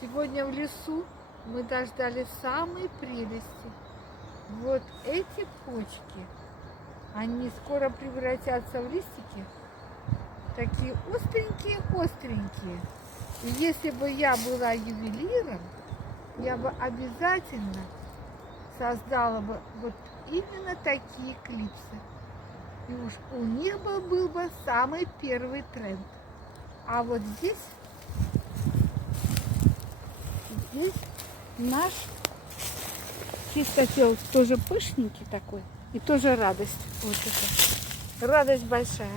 Сегодня в лесу мы дождались самой прелести. Вот эти почки, они скоро превратятся в листики. Такие остренькие-остренькие. И если бы я была ювелиром, я бы обязательно создала бы вот именно такие клипсы. И уж у них бы был бы самый первый тренд. А вот здесь наш чистотел тоже пышненький такой. И тоже радость. Вот это. Радость большая.